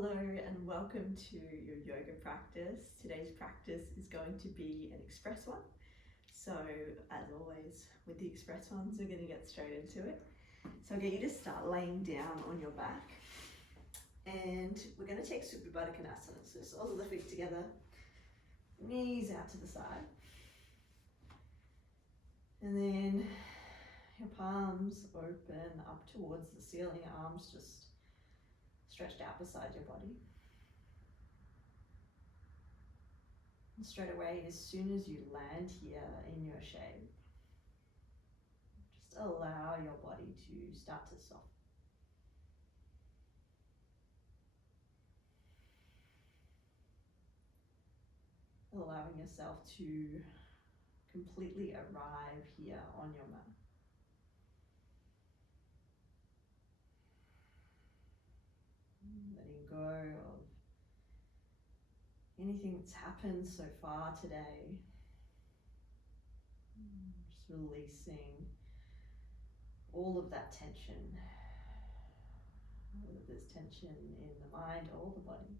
Hello and welcome to your yoga practice. Today's practice is going to be an express one. So as always with the express ones, we're going to get straight into it. So I'll get you to start laying down on your back. And we're going to take Catastana. So soles of the feet together, knees out to the side. And then your palms open up towards the ceiling, arms just stretched out beside your body. And straight away, as soon as you land here in your shape, just allow your body to start to soften. Allowing yourself to completely arrive here on your mat. Letting go of anything that's happened so far today. Just releasing all of that tension. Whether there's tension in the mind or the body.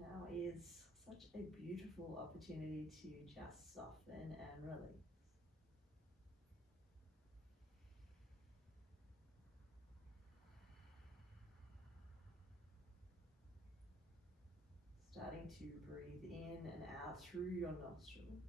Now is such a beautiful opportunity to just soften and release. Starting to breathe in and out through your nostrils.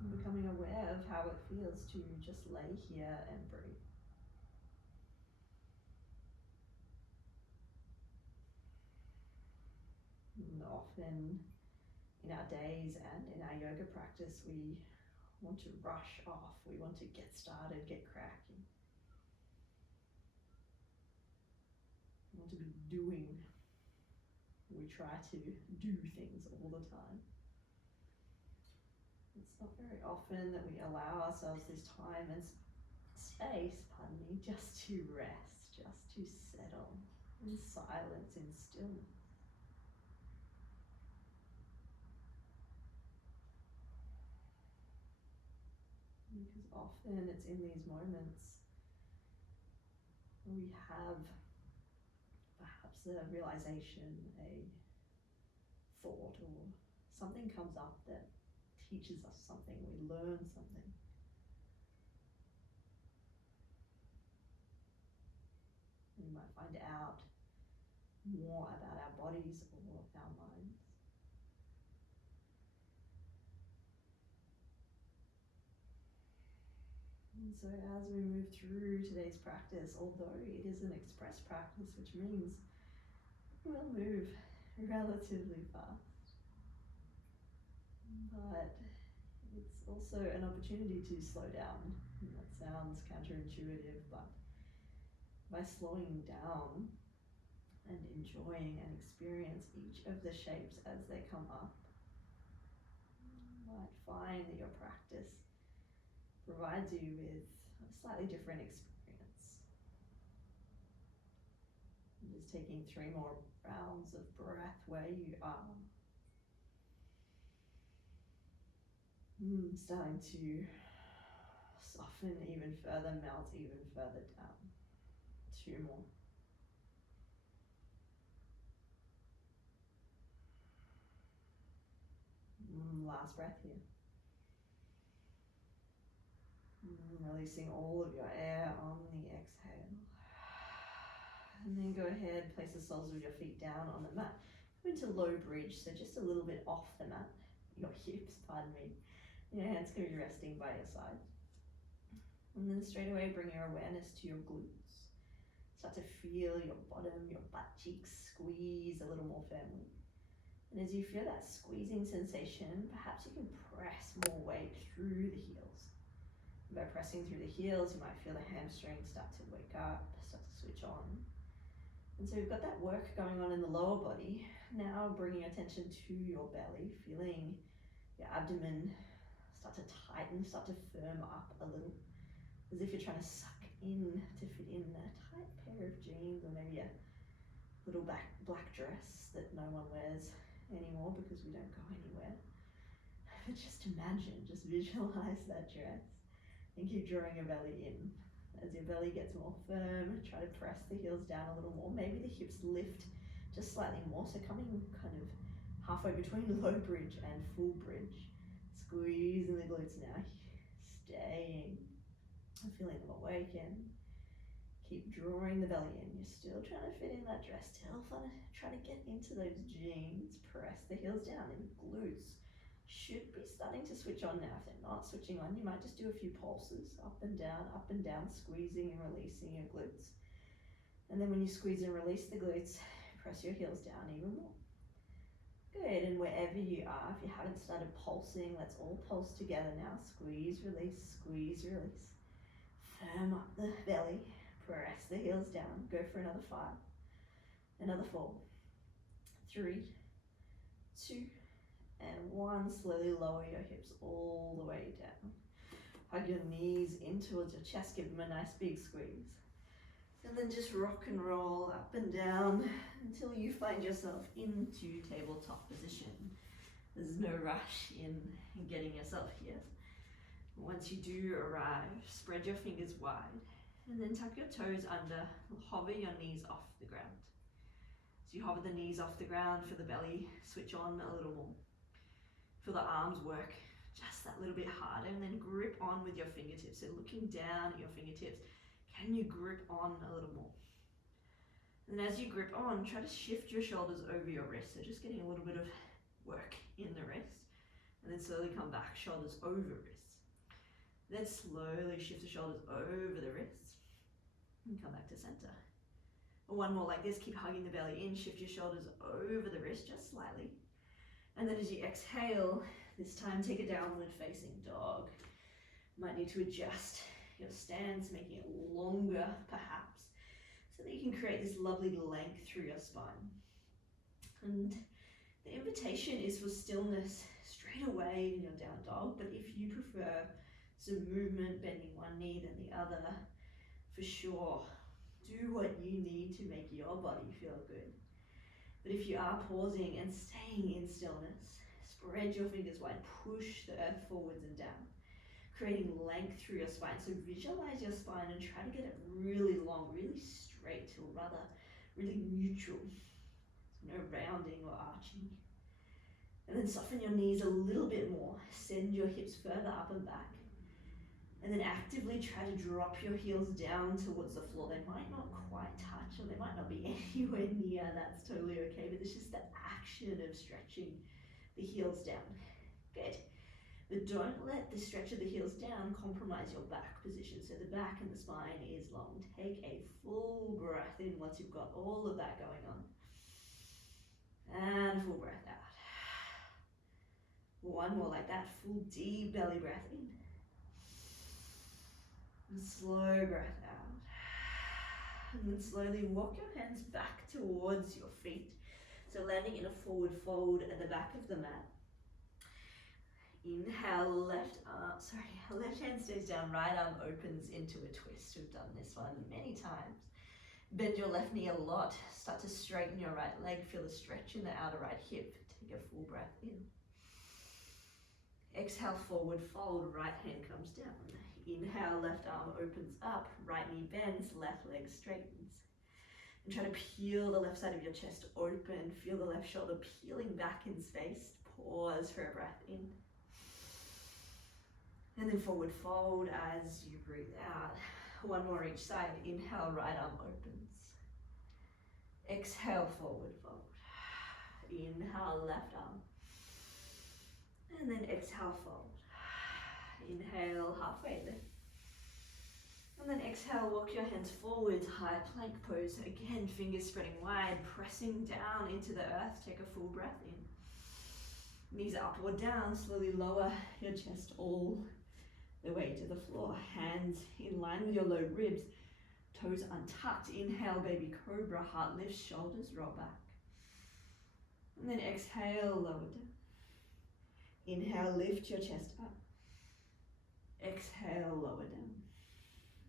And becoming aware of how it feels to just lay here and breathe. And often in our days and in our yoga practice, we want to rush off. We want to get started, get cracking. We want to be doing. We try to do things all the time. It's not very often that we allow ourselves this time and space, just to rest, just to settle in silence, in stillness. Because often it's in these moments we have perhaps a realization, a thought, or something comes up that teaches us something, we learn something. We might find out more about our bodies or our minds. And so as we move through today's practice, although it is an express practice, which means we'll move relatively fast, but it's also an opportunity to slow down. And that sounds counterintuitive, but by slowing down and enjoying and experience each of the shapes as they come up, you might find that your practice provides you with a slightly different experience. I'm just taking 3 more rounds of breath where you are. Starting to soften even further, melt even further down. 2 more. Last breath here. Releasing all of your air on the exhale. And then go ahead, place the soles of your feet down on the mat. Go into low bridge, so just a little bit off the mat. Your hips, pardon me. Your hands can be resting by your side. And then straight away bring your awareness to your glutes. Start to feel your bottom, your butt cheeks squeeze a little more firmly. And as you feel that squeezing sensation, perhaps you can press more weight through the heels. And by pressing through the heels, you might feel the hamstrings start to wake up, start to switch on. And so you've got that work going on in the lower body. Now bringing attention to your belly, feeling your abdomen start to tighten, start to firm up a little, as if you're trying to suck in to fit in a tight pair of jeans, or maybe a little black dress that no one wears anymore because we don't go anywhere. but just imagine, just visualize that dress and keep drawing your belly in. As your belly gets more firm, try to press the heels down a little more. Maybe the hips lift just slightly more, so coming kind of halfway between low bridge and full bridge. Squeezing the glutes now, staying and feeling them awaken. Keep drawing the belly in. You're still trying to fit in that dress. Still try to get into those jeans. Press the heels down, and glutes should be starting to switch on now. If they're not switching on, you might just do a few pulses, up and down, squeezing and releasing your glutes. And then when you squeeze and release the glutes, press your heels down even more. Good, and wherever you are, if you haven't started pulsing, let's all pulse together now. Squeeze, release, firm up the belly, press the heels down. Go for another 5, another 4, 3, 2, and 1. Slowly lower your hips all the way down. Hug your knees in towards your chest, give them a nice big squeeze. And then just rock and roll up and down until you find yourself into tabletop position. There's no rush in getting yourself here. Once you do arrive, spread your fingers wide and then tuck your toes under, hover your knees off the ground. So you hover the knees off the ground, feel the belly switch on a little more. Feel the arms work just that little bit harder, and then grip on with your fingertips. So looking down at your fingertips, can you grip on a little more? And as you grip on, try to shift your shoulders over your wrists. So just getting a little bit of work in the wrist, and then slowly come back, shoulders over wrists. Then slowly shift the shoulders over the wrists and come back to center. One more like this, keep hugging the belly in, shift your shoulders over the wrist just slightly. And then as you exhale, this time take a downward facing dog. Might need to adjust your stance, making it longer perhaps, so that you can create this lovely length through your spine. And the invitation is for stillness straight away in your down dog, but if you prefer some movement, bending one knee then the other, for sure, do what you need to make your body feel good. But if you are pausing and staying in stillness, spread your fingers wide, push the earth forwards and down, creating length through your spine. So visualize your spine and try to get it really long, really straight, or rather really neutral. So no rounding or arching. And then soften your knees a little bit more. Send your hips further up and back. And then actively try to drop your heels down towards the floor. They might not quite touch, or they might not be anywhere near. That's totally okay, but it's just the action of stretching the heels down. Good. But don't let the stretch of the heels down compromise your back position. So the back and the spine is long. Take a full breath in once you've got all of that going on. And full breath out. One more like that. Full deep belly breath in. And slow breath out. And then slowly walk your hands back towards your feet. So landing in a forward fold at the back of the mat. Inhale, left hand stays down, right arm opens into a twist. We've done this one many times. Bend your left knee a lot. Start to straighten your right leg. Feel the stretch in the outer right hip. Take a full breath in. Exhale, forward fold, right hand comes down. Inhale, left arm opens up, right knee bends, left leg straightens. And try to peel the left side of your chest open. Feel the left shoulder peeling back in space. Pause for a breath in. And then forward fold as you breathe out. One more each side. Inhale, right arm opens. Exhale, forward fold. Inhale, left arm. And then exhale, fold. Inhale, halfway lift. And then exhale, walk your hands forwards, high plank pose. Again, fingers spreading wide, pressing down into the earth. Take a full breath in. Knees up or down, slowly lower your chest all the way to the floor. Hands in line with your low ribs, toes untucked. Inhale, baby cobra, heart lifts, shoulders roll back. And then exhale, lower down. Inhale, lift your chest up. Exhale, lower down.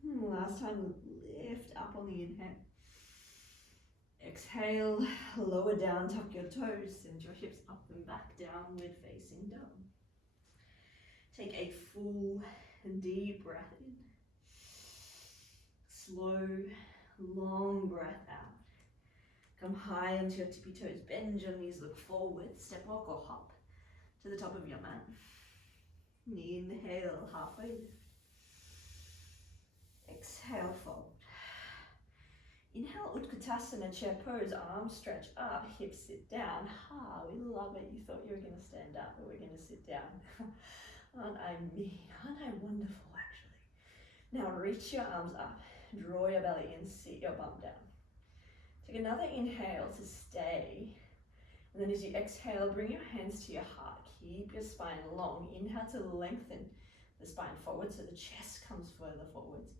Last time, lift up on the inhale. Exhale, lower down, tuck your toes, send your hips up and back, downward facing dog. Take a full and deep breath in. Slow, long breath out. Come high onto your tippy toes. Bend your knees, look forward. Step, walk or hop to the top of your mat. Inhale, halfway lift. Exhale, fold. Inhale, Utkatasana, chair pose, arms stretch up, hips sit down. Ha, we love it. You thought you were going to stand up, but we're going to sit down. Aren't I mean? Aren't I wonderful, actually? Now reach your arms up, draw your belly in, sit your bum down. Take another inhale to stay. And then as you exhale, bring your hands to your heart. Keep your spine long. Inhale to lengthen the spine forward so the chest comes further forwards.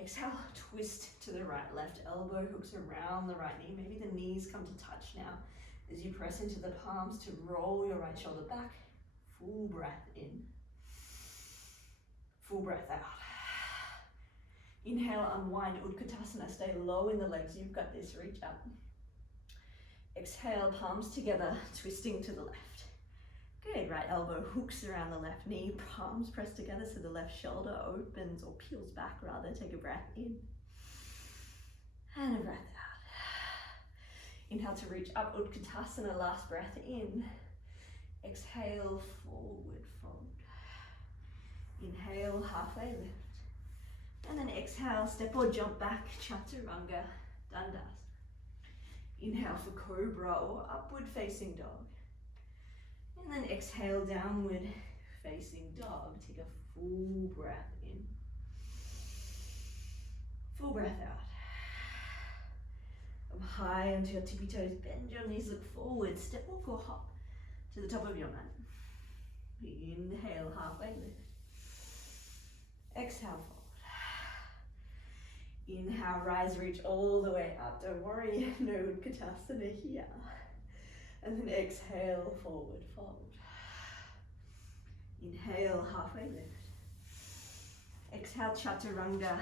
Exhale, twist to the right. Left elbow hooks around the right knee. Maybe the knees come to touch now as you press into the palms to roll your right shoulder back. Full breath in. Full breath out. Inhale, unwind, Utkatasana. Stay low in the legs. You've got this. Reach up. Exhale, palms together, twisting to the left. Good, right elbow hooks around the left knee, palms pressed together so the left shoulder opens or peels back rather. Take a breath in and a breath out. Inhale to reach up, Utkatasana, last breath in. Exhale, forward fold. Inhale, halfway lift. And then exhale, step or jump back, Chaturanga, Dandasana. Inhale for Cobra or upward facing dog. And then exhale, downward facing dog. Take a full breath in. Full breath out. Come high onto your tippy toes. Bend your knees, look forward. Step, walk or hop to the top of your mat. Inhale, halfway lift. Exhale, fold. Inhale, rise, reach all the way up. Don't worry, no Utkatasana here. And then exhale, forward fold. Inhale, halfway lift. Exhale, Chaturanga,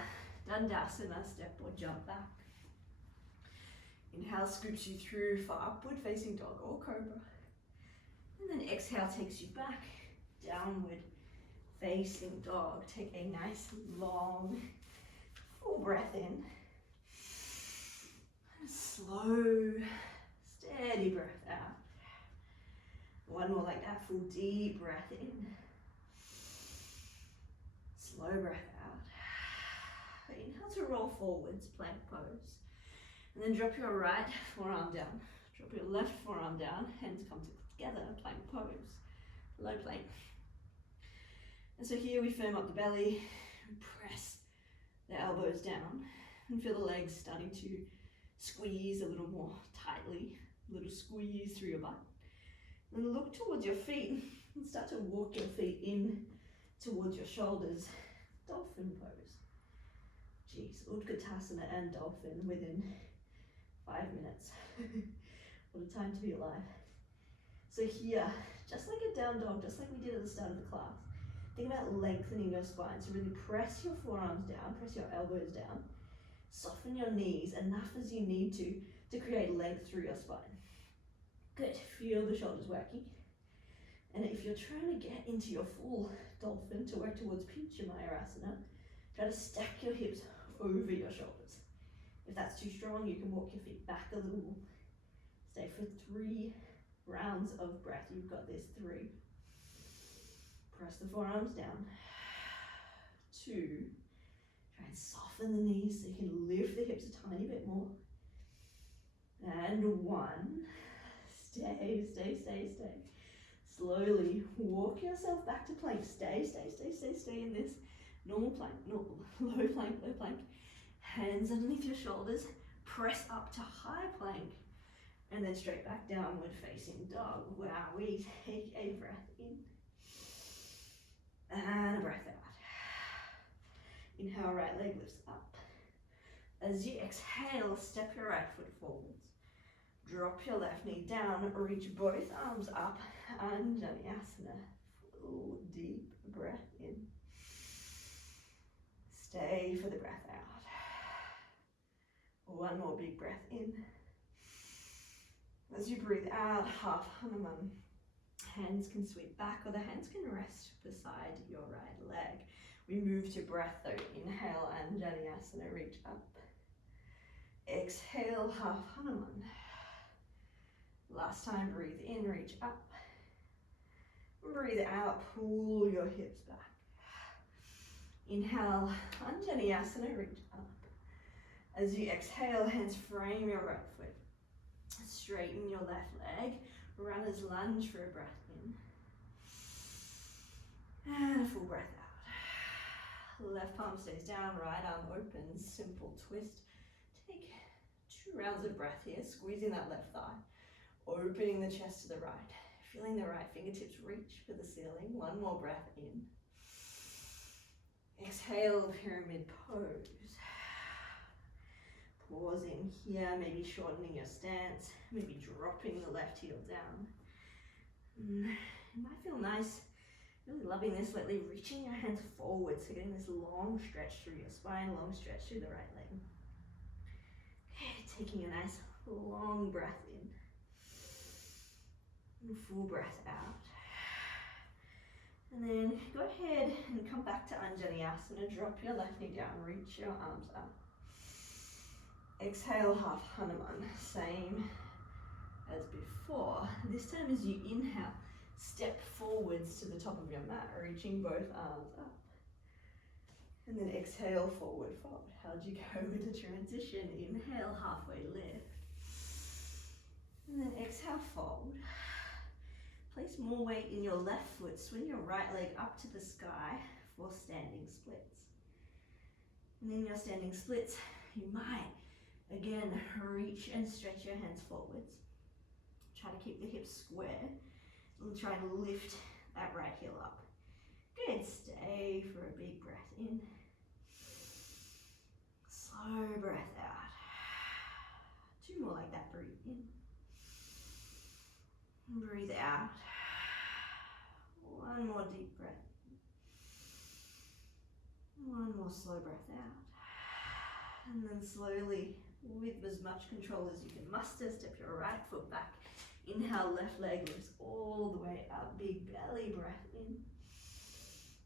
Dandasana, step or jump back. Inhale, scoops you through for upward facing dog or cobra. And then exhale takes you back, downward facing dog. Take a nice long full breath in. Slow, steady breath out. One more like that, full deep breath in. Slow breath out. Inhale to roll forwards, plank pose. And then drop your right forearm down. Drop your left forearm down, hands come together, plank pose. Low plank. And so here we firm up the belly, press the elbows down, and feel the legs starting to squeeze a little more tightly, a little squeeze through your butt. And look towards your feet and start to walk your feet in towards your shoulders. Dolphin pose. Jeez, Utkatasana and dolphin within 5 minutes. What a time to be alive. So here, just like a down dog, just like we did at the start of the class, think about lengthening your spine. So really press your forearms down, press your elbows down, soften your knees enough as you need to create length through your spine. Good, feel the shoulders working. And if you're trying to get into your full dolphin to work towards Pincha Mayurasana, try to stack your hips over your shoulders. If that's too strong, you can walk your feet back a little. Stay for 3 rounds of breath. You've got this. 3. Press the forearms down. 2. Try and soften the knees so you can lift the hips a tiny bit more. And 1. Stay, stay, stay, stay. Slowly walk yourself back to plank. Stay, stay, stay, stay, stay in this. Normal plank, normal, low plank, low plank. Hands underneath your shoulders. Press up to high plank. And then straight back, downward facing dog. Wow, we take a breath in. And a breath out. Inhale, right leg lifts up. As you exhale, step your right foot forwards. Drop your left knee down, reach both arms up, and Vinyasa. Full deep breath in. Stay for the breath out. 1 more big breath in. As you breathe out, half Hanuman. Hands can sweep back or the hands can rest beside your We move to breath though. Inhale, Anjaneyasana, reach up. Exhale, half Hanuman. Last time, breathe in, reach up. Breathe out, pull your hips back. Inhale, Anjaneyasana, reach up. As you exhale, hands frame your right foot. Straighten your left leg. Runner's lunge for a breath in. And a full breath out. Left palm stays down, right arm opens, simple twist. Take 2 rounds of breath here, squeezing that left thigh. Opening the chest to the right. Feeling the right fingertips reach for the ceiling. 1 more breath in. Exhale, pyramid pose. Pausing here, maybe shortening your stance, maybe dropping the left heel down. It might feel nice, really loving this, lightly reaching your hands forward, so getting this long stretch through your spine, long stretch through the right leg. Okay, taking a nice long breath in. And full breath out. And then go ahead and come back to Anjaneyasana, drop your left knee down, reach your arms up. Exhale, half Hanuman, same as before. This time as you inhale, step forwards to the top of your mat, reaching both arms up. And then exhale, forward fold. How'd you go with the transition? Inhale, halfway lift. And then exhale, fold. Place more weight in your left foot. Swing your right leg up to the sky for standing splits. And in your standing splits, you might again reach and stretch your hands forwards. Try to keep the hips square and try to lift that right heel up. Good, stay for a big breath in. Slow breath out. 2 more like that, breathe in. Breathe out. 1 more deep breath. 1 more slow breath out. And then slowly, with as much control as you can muster, step your right foot back. Inhale, left leg lifts all the way up. Big belly breath in.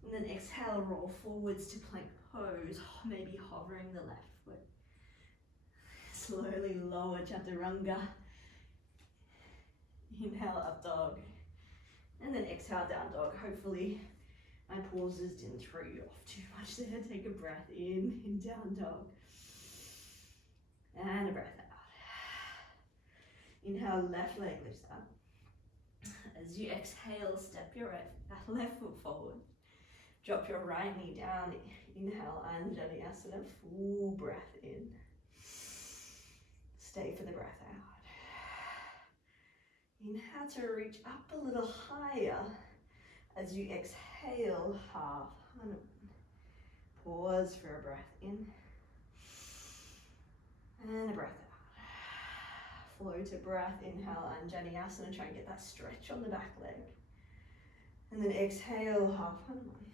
And then exhale, roll forwards to plank pose, maybe hovering the left foot. Slowly lower chaturanga. Inhale, up dog. And then exhale, down dog. Hopefully my pauses didn't throw you off too much there. Take a breath in down dog. And a breath out. Inhale, left leg lifts up. As you exhale, step your left foot forward. Drop your right knee down. Inhale, Anjaneyasana, full breath in. Stay for the breath out. Inhale to reach up a little higher. As you exhale, half Hanuman. Pause for a breath in. And a breath out. Flow to breath. Inhale, Anjaneyasana. Try and get that stretch on the back leg. And then exhale, half Hanuman.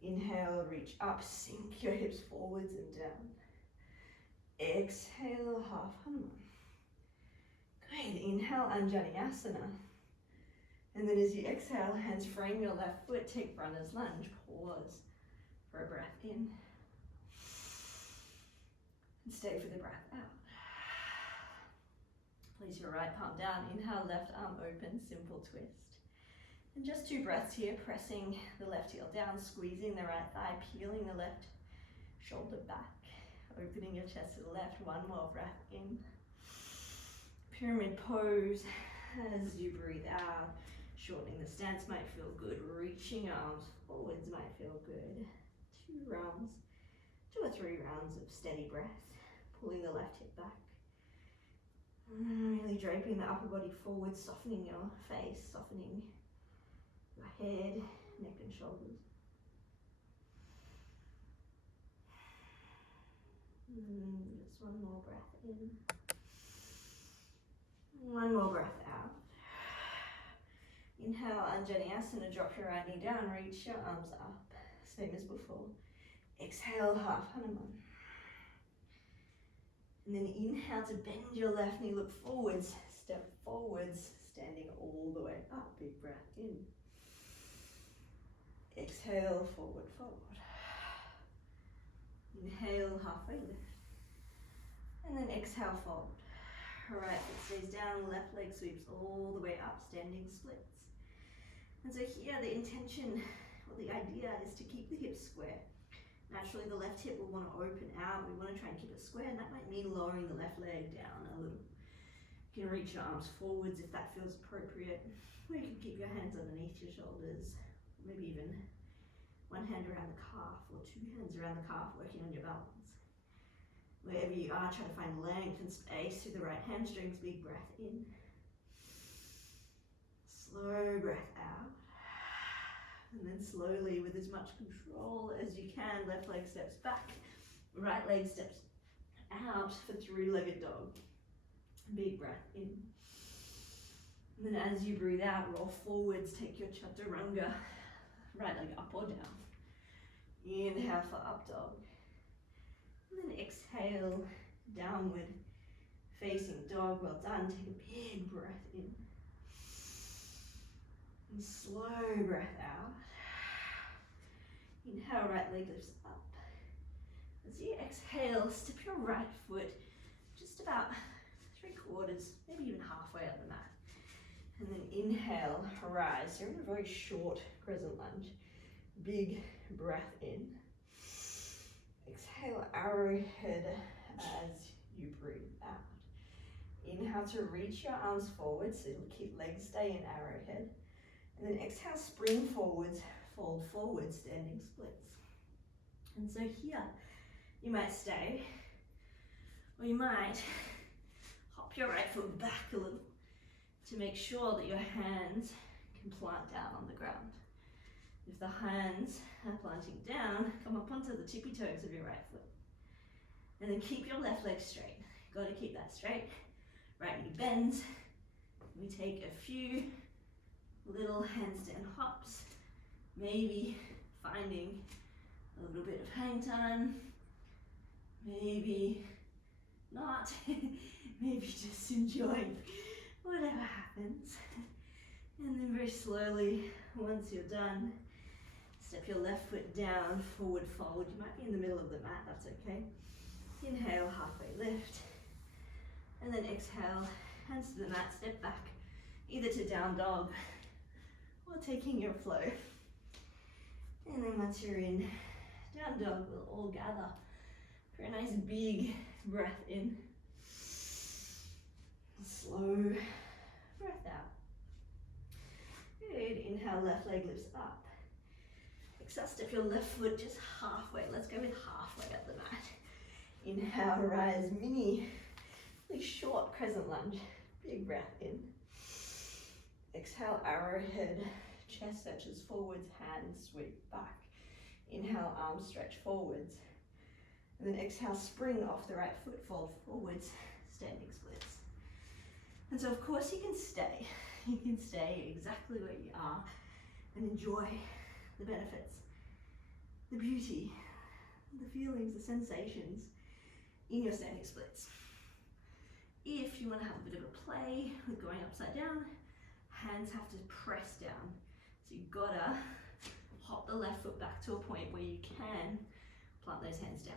Inhale, reach up, sink your hips forwards and down. Exhale, half Hanuman. Good. Inhale, Anjaneyasana. And then as you exhale, hands frame your left foot, take runner's lunge. Pause for a breath in. And stay for the breath out. Place your right palm down. Inhale, left arm open, simple twist. And just 2 breaths here, pressing the left heel down, squeezing the right thigh, peeling the left shoulder back, opening your chest to the left. 1 more breath in. Pyramid pose as you breathe out. Shortening the stance might feel good. Reaching your arms forwards might feel good. 2 or 3 rounds of steady breath. Pulling the left hip back. Really draping the upper body forward, softening your face, softening your head, neck and shoulders. Just 1 more breath in. 1 more breath out. Inhale, Anjaneyasana, drop your right knee down, reach your arms up, same as before. Exhale, half Hanuman. And then inhale to bend your left knee, look forwards, step forwards, standing all the way up, big breath in. Exhale. exhale, forward fold. Inhale, halfway lift. And then exhale, fold. Right foot stays down, left leg sweeps all the way up, standing splits. And so here the intention, or the idea, is to keep the hips square. Naturally the left hip will want to open out, we want to try and keep it square, and that might mean lowering the left leg down a little. You can reach your arms forwards if that feels appropriate, or you can keep your hands underneath your shoulders, maybe even one hand around the calf or two hands around the calf, working on your balance. Wherever you are, try to find length and space through the right hamstrings. Big breath in. Slow breath out. And then slowly, with as much control as you can, left leg steps back, right leg steps out for three-legged dog. Big breath in. And then as you breathe out, roll forwards, take your chaturanga, right leg up or down. Inhale for up dog. And then exhale, downward facing dog. Well done. Take a big breath in. And slow breath out. Inhale, right leg lifts up. As you exhale, step your right foot just about 3/4, maybe even halfway up the mat. And then inhale, rise. You're in a very short crescent lunge. Big breath in. Exhale, arrowhead as you breathe out. Inhale to reach your arms forward, so you'll keep legs stay in arrowhead. And then exhale, spring forwards, fold forward, standing splits. And so here, you might stay, or you might hop your right foot back a little to make sure that your hands can plant down on the ground. If the hands are planting down, come up onto the tippy toes of your right foot. And then keep your left leg straight. Got to keep that straight. Right knee bends. We take a few little handstand hops. Maybe finding a little bit of hang time. Maybe not. Maybe just enjoying whatever happens. And then very slowly, once you're done, step your left foot down, forward fold. You might be in the middle of the mat, that's okay. Inhale, halfway lift. And then exhale, hands to the mat, step back, either to down dog or taking your flow. And then once you're in down dog, we'll all gather for a nice big breath in. Slow breath out. Good. Inhale, left leg lifts up. Exhale, step your left foot just halfway. Let's go with halfway up the mat. Inhale, rise, mini, really short crescent lunge. Big breath in. Exhale, arrowhead, chest stretches forwards, hands sweep back. Inhale, arms stretch forwards. And then exhale, spring off the right foot, fold forwards, standing splits. And so of course you can stay. You can stay exactly where you are and enjoy the benefits, the beauty, the feelings, the sensations in your standing splits. If you want to have a bit of a play with going upside down, hands have to press down. So you've got to hop the left foot back to a point where you can plant those hands down.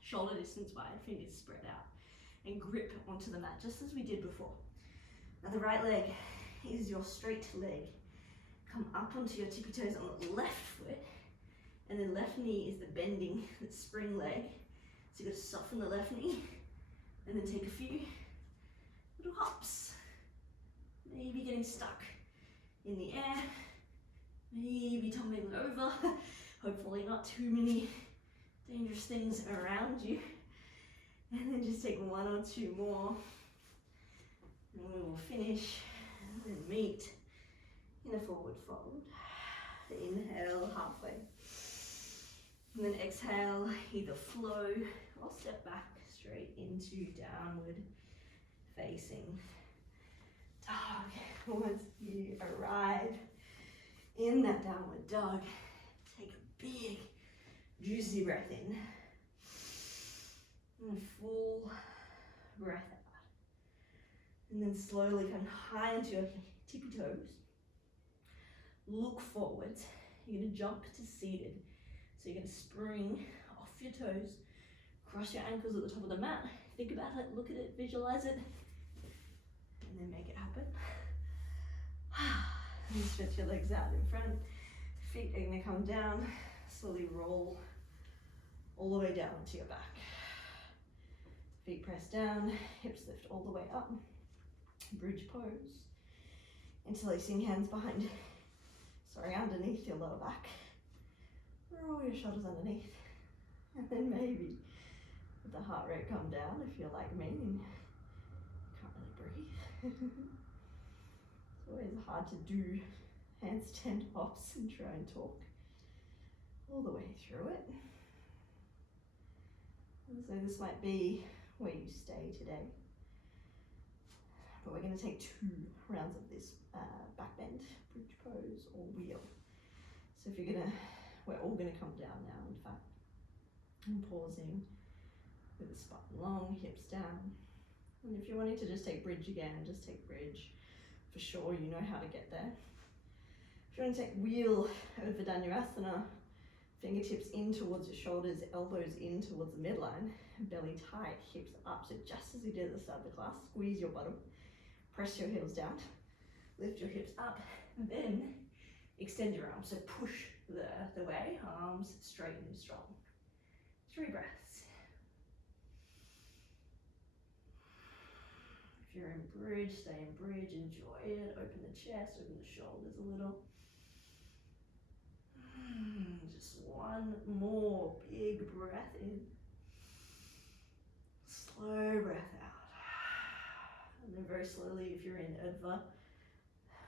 Shoulder distance wide, fingers spread out, and grip onto the mat, just as we did before. Now the right leg is your straight leg. Come up onto your tippy toes on the left foot, and then left knee is the bending, the spring leg. So you've got to soften the left knee, and then take a few little hops. Maybe getting stuck in the air, maybe tumbling over. Hopefully not too many dangerous things around you. And then just take one or two more. And we will finish and meet in a forward fold. Inhale, halfway. And then exhale, either flow or step back straight into downward facing dog. Once you arrive in that downward dog, take a big, juicy breath in. And full breath out. And then slowly come high onto your tippy toes. Look forwards. You're going to jump to seated. So you're going to spring off your toes, cross your ankles at the top of the mat. Think about it, look at it, visualize it, and then make it happen. And stretch your legs out in front. Feet are going to come down, slowly roll all the way down to your back. Feet press down, hips lift all the way up. Bridge pose. Interlacing hands underneath your lower back. Roll your shoulders underneath. And then maybe let the heart rate come down if you're like me and can't really breathe. It's always hard to do handstand hops and try and talk all the way through it. And so this might be where you stay today. But we're going to take 2 rounds of this backbend, bridge pose or wheel. So if we're all going to come down now, in fact. And pausing with the spine long, hips down. And if you're wanting to just take bridge again, just take bridge. For sure, you know how to get there. If you want to take wheel over Vinyasa, fingertips in towards your shoulders, elbows in towards the midline, belly tight, hips up. So just as you did at the start of the class, squeeze your bottom, press your heels down, lift your hips up, and then extend your arms. So push the earth away, arms straight and strong. 3 breaths. If you're in bridge, stay in bridge, enjoy it. Open the chest, open the shoulders a little. Just one more big breath in. Slow breath out. And then very slowly, if you're in Urdhva,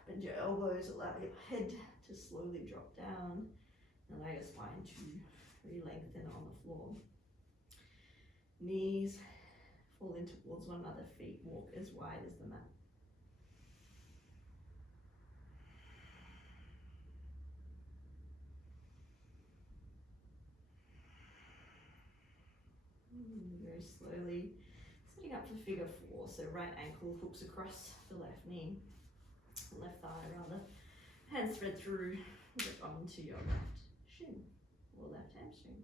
bend your elbows, allow your head to slowly drop down. Allow your spine to re-lengthen on the floor. Knees fall in towards one another, feet walk as wide as the mat. Very slowly, setting up for figure 4. So right ankle hooks across the left knee, left thigh rather. Hands spread through, grip onto your left shin or left hamstring,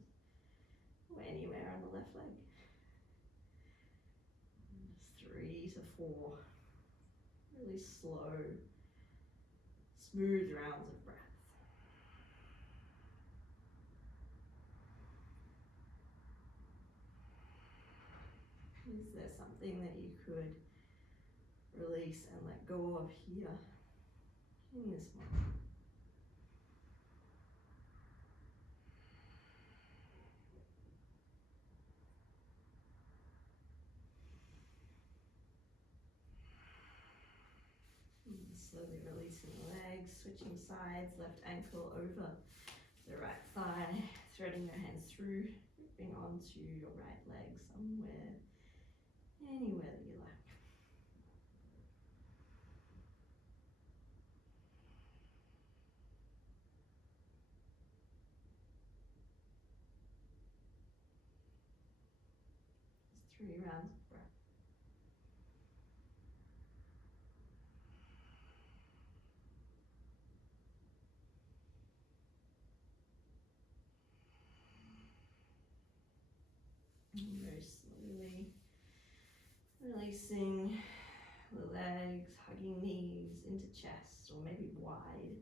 or anywhere on the left leg. Just 3 to 4 really slow, smooth rounds of breath. Is there something that you could release and let go of here in this moment? Slowly releasing the legs, switching sides, left ankle over the right thigh, threading your hands through, gripping onto your right leg somewhere, anywhere that you like. Just 3 rounds of breath. And very slowly releasing the legs, hugging knees into chest or maybe wide.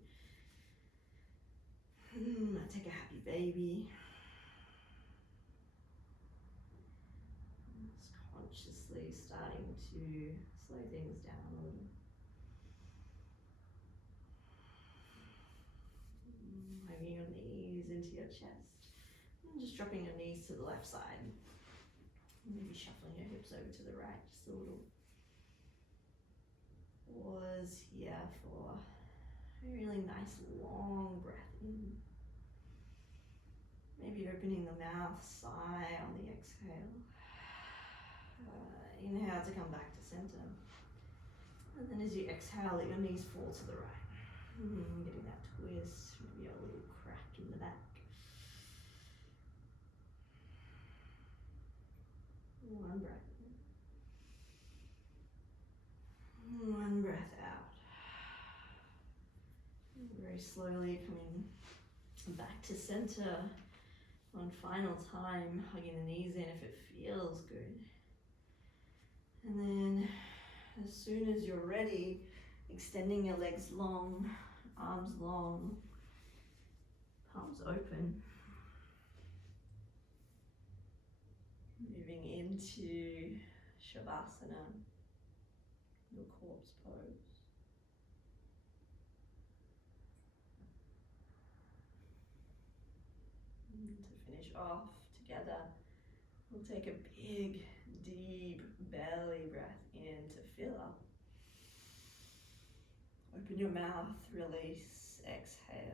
Take a happy baby. Just consciously starting to slow things down a little. Hugging your knees into your chest. And just dropping your knees to the left side. Maybe shuffling your hips over to the right just a little. Pause here for a really nice long breath in. Maybe opening the mouth, sigh on the exhale. Inhale to come back to center. And then as you exhale, let your knees fall to the right. Getting that twist, maybe a little crack in the back. One breath in. One breath out. Very slowly coming Back to center. One final time, hugging the knees in if it feels good. And then as soon as you're ready, extending your legs long, arms long, palms open. Moving into Shavasana, your corpse pose. And to finish off together, we'll take a big, deep belly breath in to fill up. Open your mouth, release, exhale.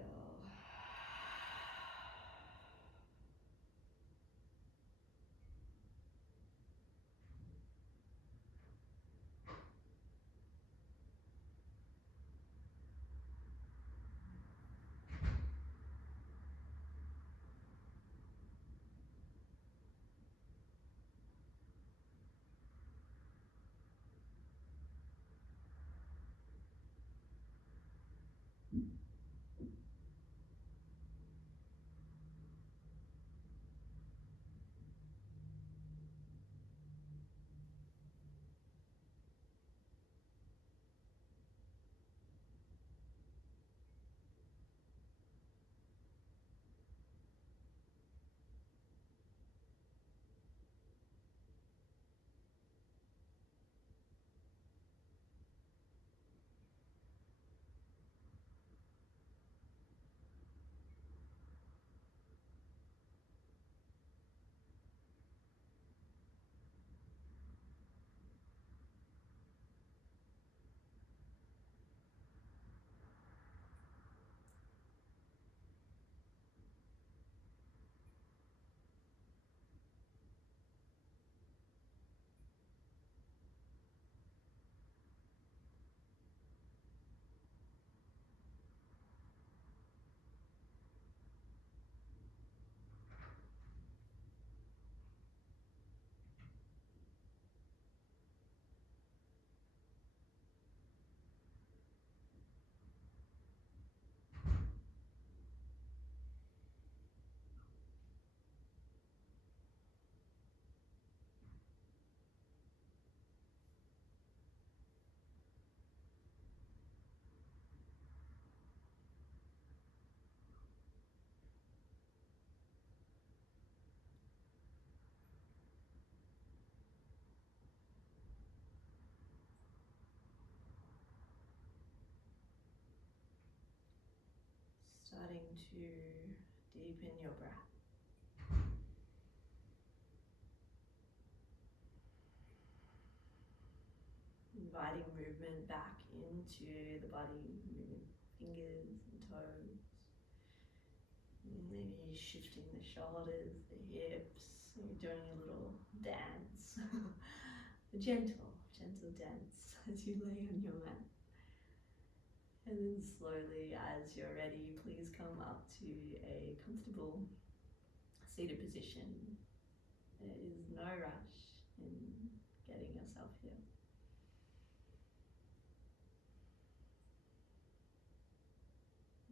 Starting to deepen your breath. Inviting movement back into the body, moving fingers and toes. Maybe shifting the shoulders, the hips. You're doing a little dance. A gentle dance as you lay on your mat. And then slowly, as you're ready, please come up to a comfortable seated position. There is no rush in getting yourself here.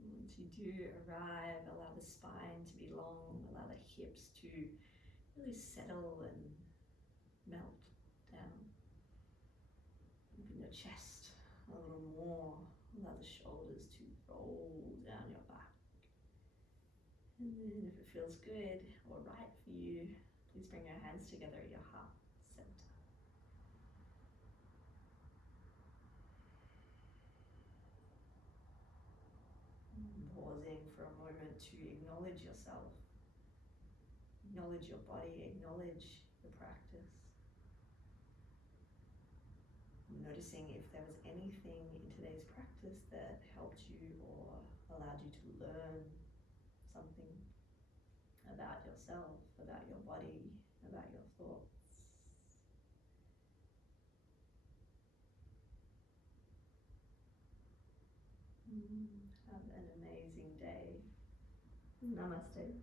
Once you do arrive, allow the spine to be long, allow the hips to really settle and melt down. Open your chest a little more. Allow the shoulders to roll down your back. And then if it feels good or right for you, please bring your hands together at your heart center. Pausing for a moment to acknowledge yourself, acknowledge your body, acknowledge the practice. Noticing if there was anything in today's practice that helped you or allowed you to learn something about yourself, about your body, about your thoughts. Have an amazing day. Namaste.